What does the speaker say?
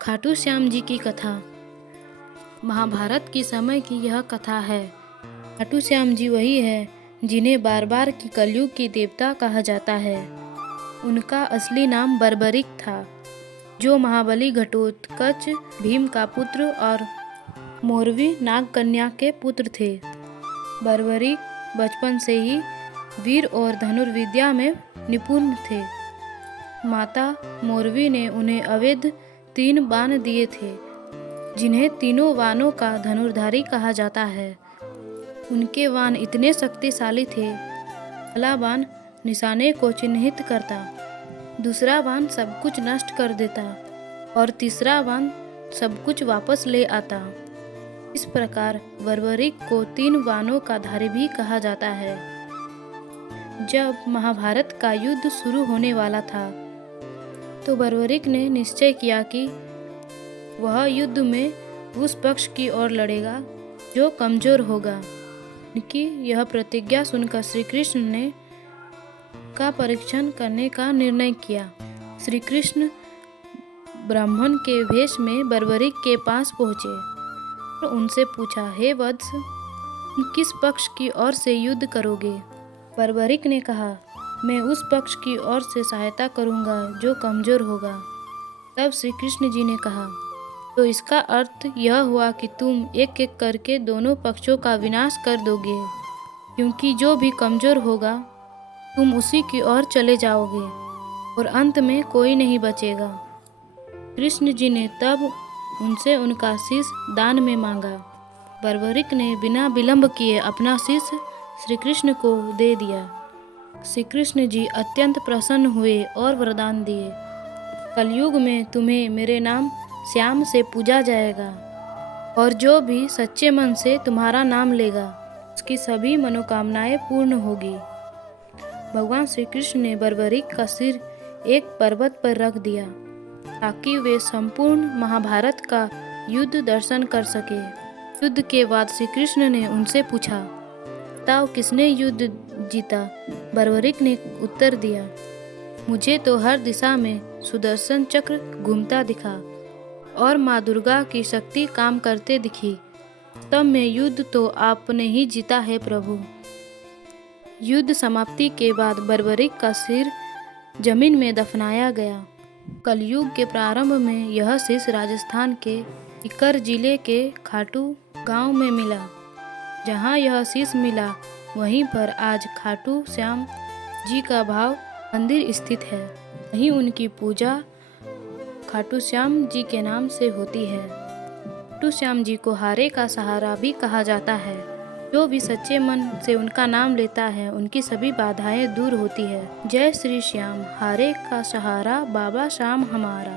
खाटू श्याम जी की कथा। महाभारत के समय की यह कथा है। खाटू श्याम जी वही है जिन्हें बार बार की कलयुग के देवता कहा जाता है। उनका असली नाम बर्बरिक था, जो महाबली घटोत्कच भीम का पुत्र और मोरवी नागकन्या के पुत्र थे। बर्बरिक बचपन से ही वीर और धनुर्विद्या में निपुण थे। माता मोरवी ने उन्हें अवैध 3 बाण दिए थे, जिन्हें तीनों बाणों का धनुर्धारी कहा जाता है। उनके बाण इतने शक्तिशाली थे, पहला बाण निशाने को चिन्हित करता, दूसरा बाण सब कुछ नष्ट कर देता और तीसरा बाण सब कुछ वापस ले आता। इस प्रकार बर्बरिक को 3 बाणों का धारी भी कहा जाता है। जब महाभारत का युद्ध शुरू होने वाला था, तो बर्बरिक ने निश्चय किया कि वह युद्ध में उस पक्ष की ओर लड़ेगा जो कमजोर होगा। उनकी यह प्रतिज्ञा सुनकर श्री कृष्ण ने का परीक्षण करने का निर्णय किया। श्री कृष्ण ब्राह्मण के वेश में बर्बरिक के पास पहुँचे और उनसे पूछा, हे वत्स, तुम किस पक्ष की ओर से युद्ध करोगे? बर्बरिक ने कहा, मैं उस पक्ष की ओर से सहायता करूंगा जो कमजोर होगा। तब श्री कृष्ण जी ने कहा, तो इसका अर्थ यह हुआ कि तुम एक एक करके दोनों पक्षों का विनाश कर दोगे, क्योंकि जो भी कमजोर होगा तुम उसी की ओर चले जाओगे और अंत में कोई नहीं बचेगा। कृष्ण जी ने तब उनसे उनका शीश दान में मांगा। बर्बरिक ने बिना विलंब किए अपना शीश श्री कृष्ण को दे दिया। श्री कृष्ण जी अत्यंत प्रसन्न हुए और वरदान दिए, कलयुग में तुम्हें मेरे नाम श्याम से पूजा जाएगा और जो भी सच्चे मन से तुम्हारा नाम लेगा उसकी सभी मनोकामनाएं पूर्ण होगी। भगवान श्री कृष्ण ने बर्बरिक का सिर एक पर्वत पर रख दिया ताकि वे संपूर्ण महाभारत का युद्ध दर्शन कर सके। युद्ध के बाद श्री कृष्ण ने उनसे पूछा, बताओ किसने युद्ध जीता? बर्बरिक ने उत्तर दिया, मुझे तो हर दिशा में सुदर्शन चक्र घूमता दिखा और माँ दुर्गा की शक्ति काम करते दिखी। तब में युद्ध तो आपने ही जीता है प्रभु। युद्ध समाप्ति के बाद बर्बरिक का सिर जमीन में दफनाया गया। कलयुग के प्रारंभ में यह शीश राजस्थान के सीकर जिले के खाटू गांव में मिला। जहां यह शीश मिला वहीं पर आज खाटू श्याम जी का भाव मंदिर स्थित है। वहीं उनकी पूजा खाटू श्याम जी के नाम से होती है। खाटू श्याम जी को हारे का सहारा भी कहा जाता है। जो भी सच्चे मन से उनका नाम लेता है उनकी सभी बाधाएं दूर होती है। जय श्री श्याम, हारे का सहारा बाबा श्याम हमारा।